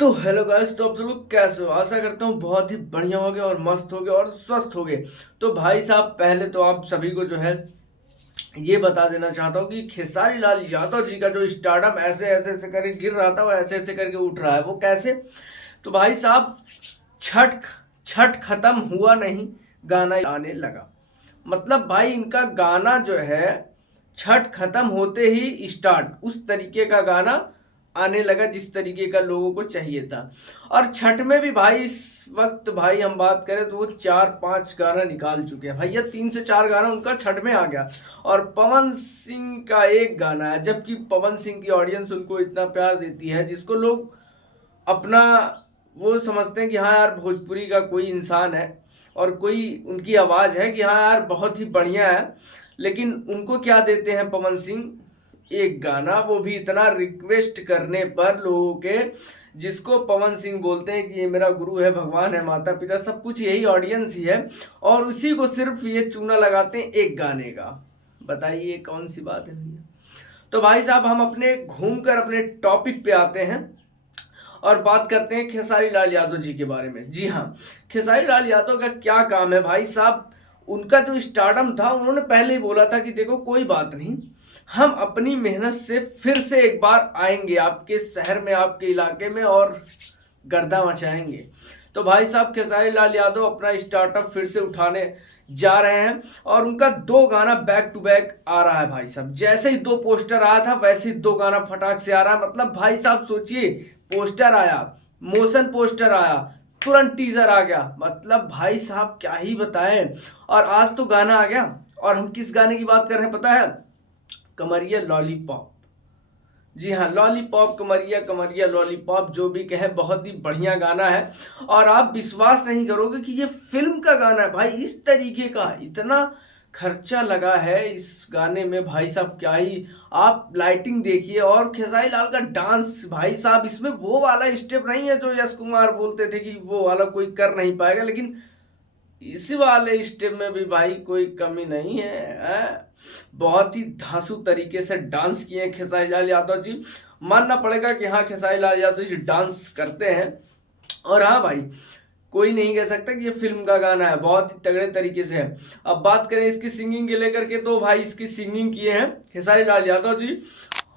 तो hello guys, तो आप सब लोग कैसे हो? आशा करता हूँ बहुत ही बढ़िया होगे और मस्त होगे और स्वस्थ होगे। तो भाई साहब, पहले तो आप सभी को जो है ये बता देना चाहता हूँ कि खेसारी लाल यादव जी का जो स्टारडम ऐसे ऐसे ऐसे करके गिर रहा था, वो ऐसे ऐसे करके उठ रहा है। वो कैसे? तो भाई साहब, छठ छठ खत्म हुआ नहीं, गाना आने लगा। मतलब भाई, इनका गाना जो है छठ खत्म होते ही स्टार्ट उस तरीके का गाना आने लगा जिस तरीके का लोगों को चाहिए था। और छठ में भी भाई इस वक्त भाई हम बात करें तो वो 4-5 गाना निकाल चुके हैं भैया। 3 से 4 गाना उनका छठ में आ गया। और पवन सिंह का एक गाना है, जबकि पवन सिंह की ऑडियंस उनको इतना प्यार देती है जिसको लोग अपना वो समझते हैं कि हाँ यार, भोजपुरी का कोई इंसान है और कोई उनकी आवाज़ है कि हाँ यार बहुत ही बढ़िया है। लेकिन उनको क्या देते हैं पवन सिंह? एक गाना, वो भी इतना रिक्वेस्ट करने पर लोगों के, जिसको पवन सिंह बोलते हैं कि ये मेरा गुरु है, भगवान है, माता पिता सब कुछ यही ऑडियंस ही है। और उसी को सिर्फ ये चूना लगाते हैं एक गाने का। बताइए कौन सी बात है भैया? तो भाई साहब, हम अपने घूमकर अपने टॉपिक पे आते हैं और बात करते हैं खेसारी लाल यादव जी के बारे में। जी हाँ, खेसारी लाल यादव का क्या काम है भाई साहब? उनका जो स्टारडम था, उन्होंने पहले ही बोला था कि देखो कोई बात नहीं, हम अपनी मेहनत से फिर से एक बार आएंगे आपके शहर में, आपके इलाके में और गर्दा मचाएंगे। तो भाई साहब, खेसारी लाल यादव अपना स्टार्टअप फिर से उठाने जा रहे हैं और उनका 2 गाना बैक टू बैक आ रहा है भाई साहब। जैसे ही 2 पोस्टर आया था, वैसे ही 2 गाना फटाक से आ रहा है। मतलब भाई साहब सोचिए, पोस्टर आया, मोशन पोस्टर आया, तुरंत टीजर आ गया। मतलब भाई साहब क्या ही बताएं। और आज तो गाना आ गया। और हम किस गाने की बात कर रहे हैं पता है? कमरिया लॉलीपॉप। जी हाँ, लॉलीपॉप, कमरिया कमरिया लॉलीपॉप, जो भी कहें, बहुत ही बढ़िया गाना है। और आप विश्वास नहीं करोगे कि ये फिल्म का गाना है भाई। इस तरीके का इतना खर्चा लगा है इस गाने में भाई साहब, क्या ही। आप लाइटिंग देखिए और खेसारी लाल का डांस भाई साहब, इसमें वो वाला स्टेप नहीं है जो यश कुमार बोलते थे कि वो वाला कोई कर नहीं पाएगा, लेकिन इस वाले स्टेप में भी भाई कोई कमी नहीं है। बहुत ही धांसू तरीके से डांस किए खेसारी लाल यादव जी। मानना पड़ेगा कि हाँ, खेसारी लाल यादव जी डांस करते हैं। और हाँ भाई, कोई नहीं कह सकता कि ये फिल्म का गाना है, बहुत ही तगड़े तरीके से है। अब बात करें इसकी सिंगिंग के लेकर के, तो भाई इसकी सिंगिंग किए हैं खेसारी लाल यादव जी।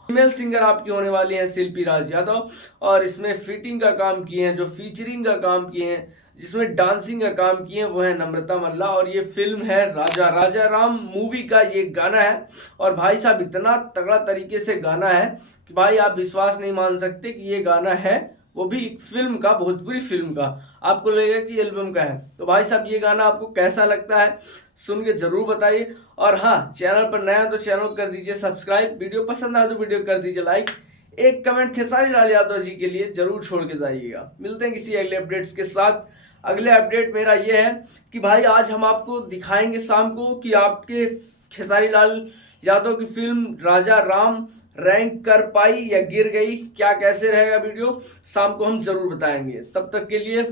फीमेल सिंगर आपकी होने वाली हैं शिल्पी राज यादव। और इसमें फिटिंग का काम किए हैं, जो फीचरिंग का काम किए हैं, जिसमें डांसिंग का काम किए हैं, वो है नम्रता मल्ला। और ये फिल्म है राजा राजा राम मूवी का ये गाना है। और भाई साहब, इतना तगड़ा तरीके से गाना है कि भाई आप विश्वास नहीं मान सकते कि ये गाना है, वो भी एक फिल्म का, भोजपुरी फिल्म का। आपको लगेगा कि एल्बम का है। तो भाई साहब, ये गाना आपको कैसा लगता है सुन के जरूर बताइए। और हाँ, चैनल पर नया तो चैनल कर दीजिए सब्सक्राइब, वीडियो पसंद आए तो वीडियो कर दीजिए लाइक, एक कमेंट खेसारी लाल यादव जी के लिए जरूर छोड़ के जाइएगा। मिलते हैं किसी अगले अपडेट्स के साथ। अगले अपडेट मेरा ये है कि भाई आज हम आपको दिखाएंगे शाम को कि आपके खेसारी लाल यादव की फिल्म राजा राम रैंक कर पाई या गिर गई, क्या कैसे रहेगा वीडियो, शाम को हम जरूर बताएंगे। तब तक के लिए